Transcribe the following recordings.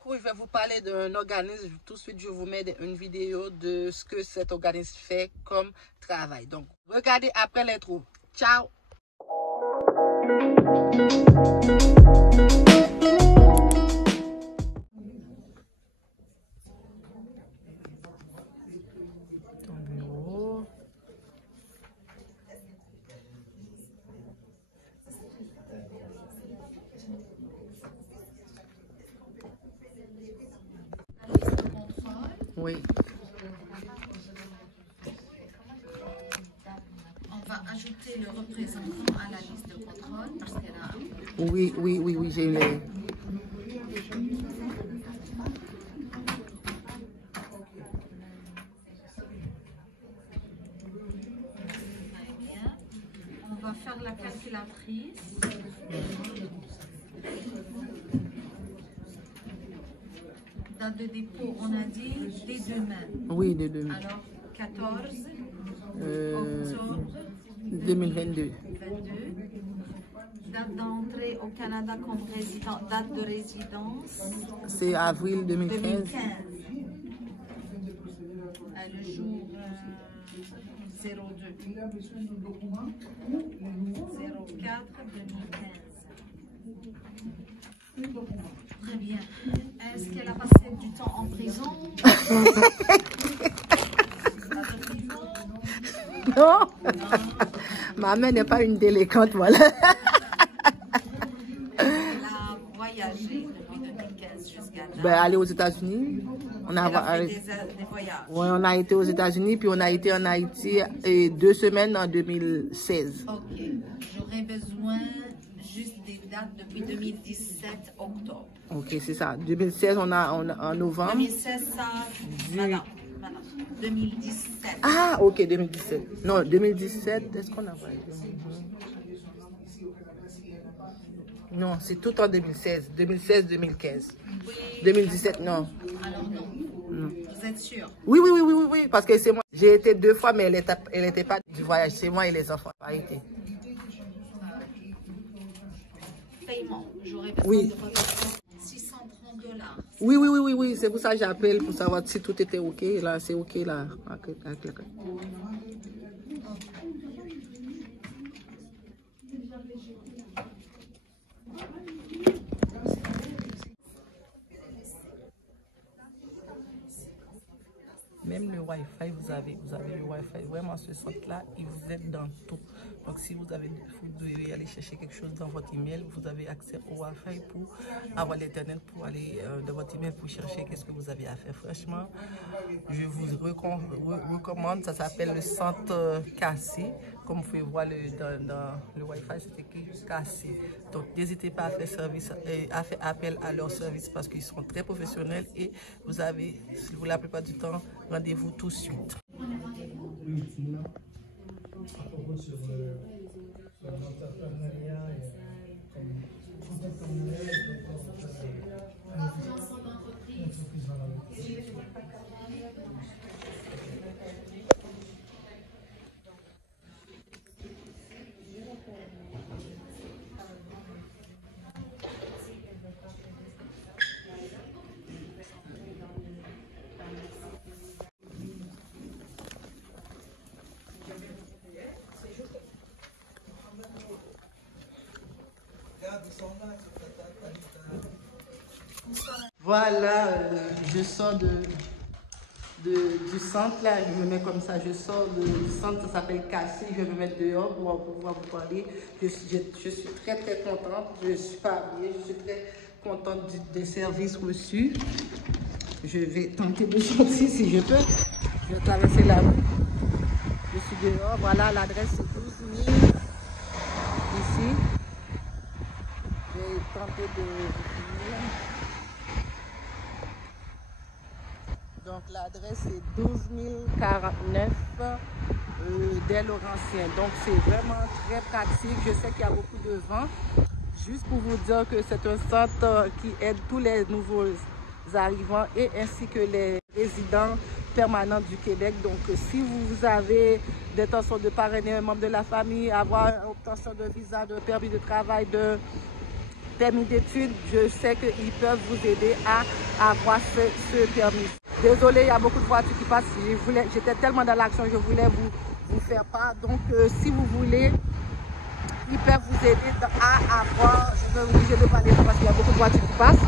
coup, je vais vous parler d'un organisme. Tout de suite, je vous mets une vidéo de ce que cet organisme fait comme travail. Donc, regardez après l'intro. Ciao! Oui. On va ajouter le représentant à la liste de contrôle parce qu'elle a... Oui, j'ai les... Très bien. On va faire la calculatrice. Date de dépôt, on a dit dès demain. Oui, dès demain. Alors, 14 octobre 2022. 22. Date d'entrée au Canada comme résident, date de résidence. C'est avril 2015. 2015. Le jour 02. 04 2015. Très bien. Est-ce qu'elle a passé du temps en prison? Non, ma mère n'est pas une délinquante, voilà. Elle a voyagé depuis 2015 jusqu'à là. Ben, aller aux États-Unis. On a, fait des voyages. Ouais, on a été aux États-Unis, puis on a été en Haïti et 2 semaines en 2016. Ok. J'aurais besoin juste des dates depuis 2017 octobre. Ok, c'est ça. 2016, on a en novembre. 2016, ça. Madame. 2017. Ah, ok, 2017. Non, 2017, est-ce qu'on a voyagé? Non, c'est tout en 2016. 2016-2015. Oui. 2017, non. Alors non. Vous êtes sûr? Oui, parce que c'est moi. J'ai été 2 fois, mais elle n'était pas du voyage. C'est moi et les enfants. Arrêtez. Paiement. J'aurais besoin Oui. de votre $630. Oui. C'est pour ça que j'appelle, pour savoir si tout était OK. Là, c'est OK, là. Okay. Même le Wi-Fi, vous avez le Wi-Fi. Vraiment, ce centre-là, il vous aide dans tout. Donc, si vous devez aller chercher quelque chose dans votre email, vous avez accès au Wi-Fi pour avoir l'Internet, pour aller dans votre email pour chercher qu'est-ce que vous avez à faire. Franchement, je vous recommande. Ça s'appelle le centre Cassé. Comme vous pouvez voir dans le Wi-Fi, c'est écrit Cassé. Donc, n'hésitez pas à faire appel à leur service parce qu'ils sont très professionnels et vous avez, pour la plupart du temps, rendez-vous tout de suite. Sur l'entrepreneuriat Voilà, je sors du centre là, je me mets comme ça, je sors du centre, ça s'appelle Cassé, je vais me mettre dehors pour pouvoir vous parler. Je suis très contente, je suis pas habillée, je suis très contente des services reçus. Je vais tenter de sortir si je peux. Je vais traverser la rue. Je suis dehors, voilà l'adresse c'est 12 000 ici. Je vais tenter de finir. Donc l'adresse est 12 049 des Laurentiens. Donc c'est vraiment très pratique. Je sais qu'il y a beaucoup de vent. Juste pour vous dire que c'est un centre qui aide tous les nouveaux arrivants et ainsi que les résidents permanents du Québec. Donc si vous avez l'intention de parrainer un membre de la famille, avoir obtention de visa, de permis de travail, permis d'études, je sais qu'ils peuvent vous aider à avoir ce permis. Désolée, il y a beaucoup de voitures qui passent. J'étais tellement dans l'action, je voulais vous faire part. Donc, si vous voulez, ils peuvent vous aider à avoir, je vais obliger de parler parce qu'il y a beaucoup de voitures qui passent,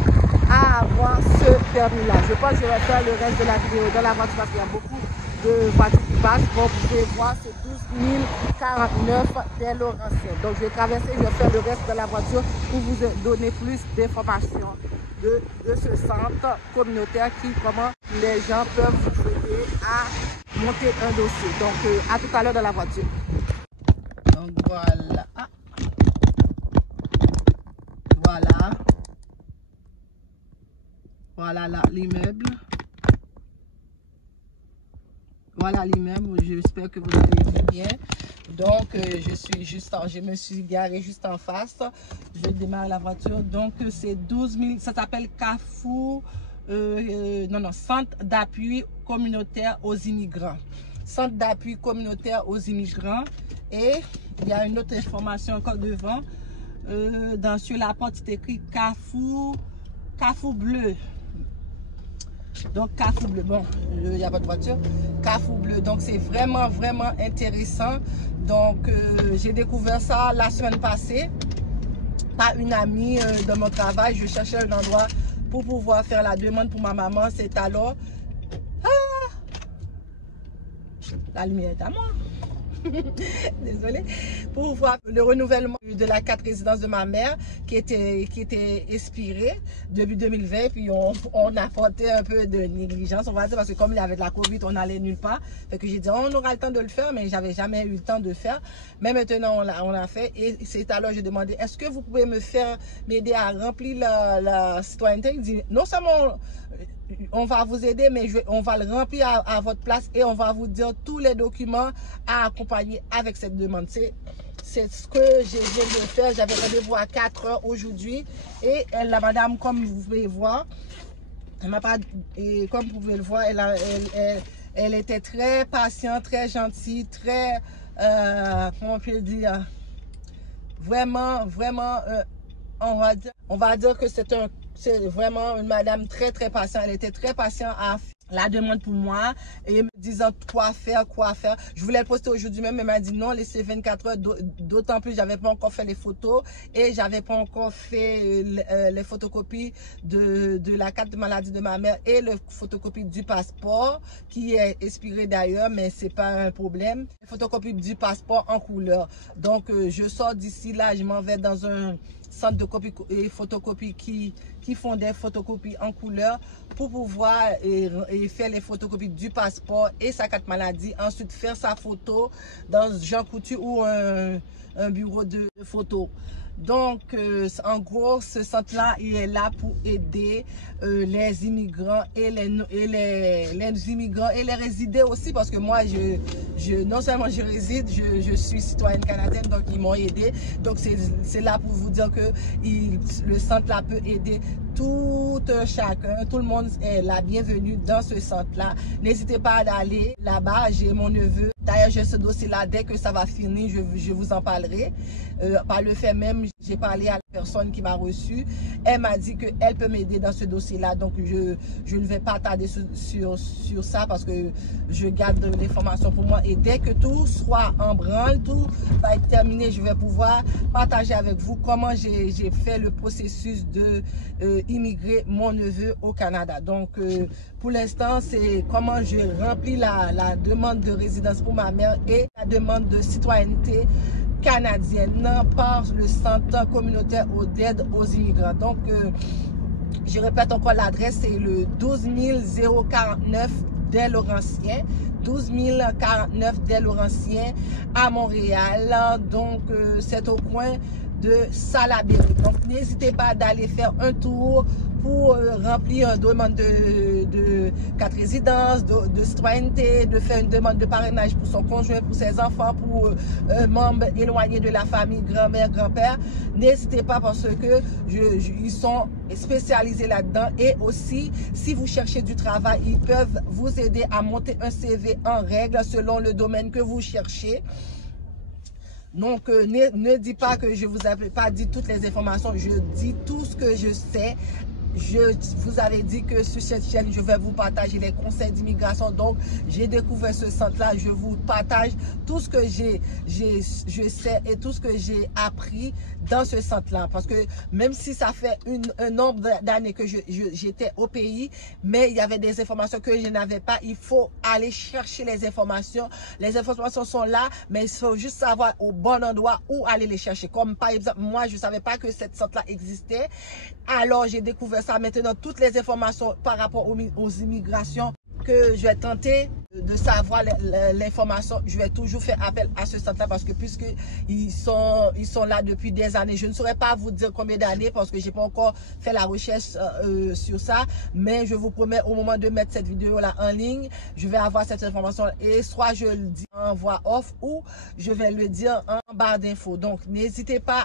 à avoir ce permis-là. Je pense que je vais faire le reste de la vidéo dans la voiture parce qu'il y a beaucoup de voitures qui passent. Bon, vous pouvez voir, c'est 12 049 des Laurentiens. Donc, je vais traverser, je vais faire le reste de la voiture pour vous donner plus d'informations de ce centre communautaire comment les gens peuvent vous aider à monter un dossier. Donc, à tout à l'heure dans la voiture. Donc, voilà. Voilà l'immeuble. Voilà l'immeuble. J'espère que vous avez vu bien. Donc, je me suis garée juste en face. Je démarre la voiture. Donc, c'est 12 000. Ça s'appelle Carrefour. Centre d'appui communautaire aux immigrants. Centre d'appui communautaire aux immigrants. Et il y a une autre information encore devant. Sur la porte, c'est écrit Carrefour bleu. Donc, Carrefour bleu. Bon, il n'y a pas de voiture. Carrefour bleu. Donc, c'est vraiment, vraiment intéressant. Donc, j'ai découvert ça la semaine passée par une amie de mon travail. Je cherchais un endroit pour pouvoir faire la demande pour ma maman. C'est alors... la lumière est à moi. Désolée. Pour voir le renouvellement de la carte résidence de ma mère qui était expirée depuis 2020. Puis on a porté un peu de négligence, on va dire, parce que comme il y avait de la Covid, on n'allait nulle part. Fait que j'ai dit, on aura le temps de le faire, mais j'avais jamais eu le temps de le faire. Mais maintenant, on l'a fait. Et c'est alors j'ai demandé, est-ce que vous pouvez m'aider à remplir la citoyenneté? Il dit, non seulement on va vous aider, mais on va le remplir à votre place et on va vous dire tous les documents à accompagner avec cette demande. C'est ce que je viens de faire. J'avais rendez-vous à 4 heures aujourd'hui et la madame, comme vous pouvez voir, comme vous pouvez le voir, elle était très patiente, très gentille, très, comment on peut dire, vraiment, on va dire que c'est vraiment une madame très patiente. Elle était très patiente à la demande pour moi et me disant quoi faire. Je voulais le poster aujourd'hui même, mais elle m'a dit non, laissez 24 heures, d'autant plus j'avais pas encore fait les photos et j'avais pas encore fait les photocopies de la carte de maladie de ma mère et le photocopie du passeport qui est expiré d'ailleurs, mais c'est pas un problème. Photocopie du passeport en couleur. Donc je sors d'ici là, je m'en vais dans un centre de copie et photocopie qui font des photocopies en couleur pour pouvoir et faire les photocopies du passeport et sa carte maladie. Ensuite, faire sa photo dans Jean Coutu ou un bureau de photo. Donc, en gros, ce centre-là, il est là pour aider les immigrants et les immigrants et les résidés aussi, parce que moi, non seulement je réside, je suis citoyenne canadienne, donc ils m'ont aidé. Donc, c'est là pour vous dire que le centre-là peut aider chacun, tout le monde est la bienvenue dans ce centre-là. N'hésitez pas à aller là-bas, j'ai mon neveu. D'ailleurs, j'ai ce dossier-là, dès que ça va finir, je vous en parlerai. Par le fait même, j'ai parlé à la personne qui m'a reçu. Elle m'a dit qu'elle peut m'aider dans ce dossier-là. Donc, je ne vais pas tarder sur ça parce que je garde l'information pour moi. Et dès que tout soit en branle, tout va être terminé, je vais pouvoir partager avec vous comment j'ai fait le processus de immigrer mon neveu au Canada. Donc, pour l'instant, c'est comment je remplis la demande de résidence pour ma mère et la demande de citoyenneté canadienne par le centre communautaire d'aide aux immigrants. Donc, je répète encore l'adresse, c'est le 12 049 des Laurentiens. 12 049 des Laurentiens à Montréal. Donc, c'est au coin de Salaberry. Donc, n'hésitez pas d'aller faire un tour pour remplir une demande de carte résidence, de citoyenneté, de faire une demande de parrainage pour son conjoint, pour ses enfants, pour un membre éloigné de la famille, grand-mère, grand-père. N'hésitez pas parce que ils sont spécialisés là-dedans. Et aussi, si vous cherchez du travail, ils peuvent vous aider à monter un CV en règle selon le domaine que vous cherchez. Donc, ne dis pas que je vous ai pas dit toutes les informations. Je dis tout ce que je sais. Je vous avais dit que sur cette chaîne, je vais vous partager les conseils d'immigration. Donc, j'ai découvert ce centre-là. Je vous partage tout ce que je sais et tout ce que j'ai appris dans ce centre-là. Parce que même si ça fait un nombre d'années que j'étais au pays, mais il y avait des informations que je n'avais pas. Il faut aller chercher les informations. Les informations sont là, mais il faut juste savoir au bon endroit où aller les chercher. Comme par exemple, moi, je ne savais pas que cette centre-là existait. Alors, j'ai découvert ça. Maintenant, toutes les informations par rapport aux immigrations que je vais tenter de savoir l'information, je vais toujours faire appel à ce centre-là parce que puisque ils sont là depuis des années, je ne saurais pas vous dire combien d'années parce que j'ai pas encore fait la recherche sur ça, mais je vous promets au moment de mettre cette vidéo-là en ligne, je vais avoir cette information et soit je le dis en voix off ou je vais le dire en barre d'infos. Donc, n'hésitez pas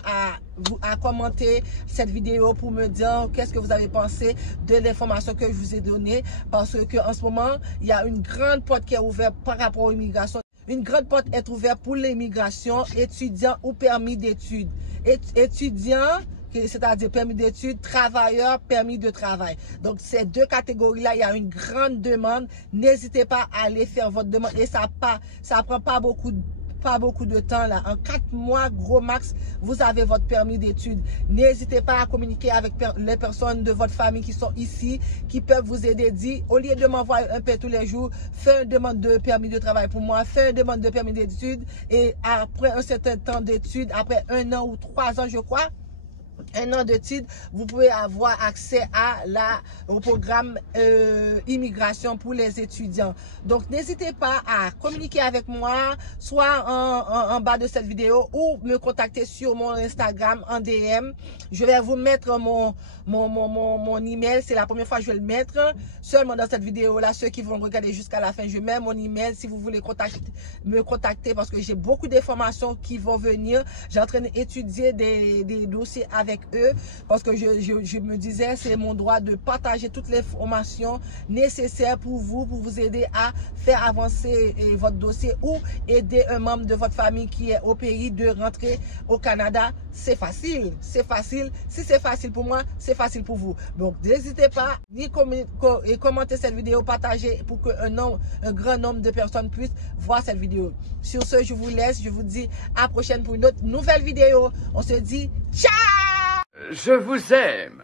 à commenter cette vidéo pour me dire qu'est-ce que vous avez pensé de l'information que je vous ai donnée parce que en ce moment, il y a une grande porte qui est ouverte par rapport aux immigrations. Une grande porte est ouverte pour l'immigration, étudiants ou permis d'études. Étudiants, c'est-à-dire permis d'études, travailleurs, permis de travail. Donc, ces deux catégories-là, il y a une grande demande. N'hésitez pas à aller faire votre demande et ça prend pas beaucoup de temps là. En 4 mois, gros max, vous avez votre permis d'études. N'hésitez pas à communiquer avec les personnes de votre famille qui sont ici, qui peuvent vous aider. Dis, au lieu de m'envoyer un paie tous les jours, fais une demande de permis de travail pour moi, fais une demande de permis d'études et après un certain temps d'études, après 1 an ou 3 ans, je crois, 1 an d'études, vous pouvez avoir accès au programme immigration pour les étudiants. Donc, n'hésitez pas à communiquer avec moi, soit en bas de cette vidéo ou me contacter sur mon Instagram en DM. Je vais vous mettre mon email. C'est la première fois que je vais le mettre seulement dans cette vidéo-là. Ceux qui vont regarder jusqu'à la fin, je mets mon email si vous voulez me contacter parce que j'ai beaucoup d'informations qui vont venir. J'ai en train d'étudier des dossiers avec eux parce que je me disais c'est mon droit de partager toutes les informations nécessaires pour vous aider à faire avancer votre dossier ou aider un membre de votre famille qui est au pays de rentrer au Canada. C'est facile, c'est facile. Si c'est facile pour moi, c'est facile pour vous. Donc n'hésitez pas et commenter cette vidéo, partager pour qu'un grand nombre de personnes puissent voir cette vidéo. Sur ce, je vous laisse, je vous dis à la prochaine pour une autre nouvelle vidéo. On se dit ciao! Je vous aime.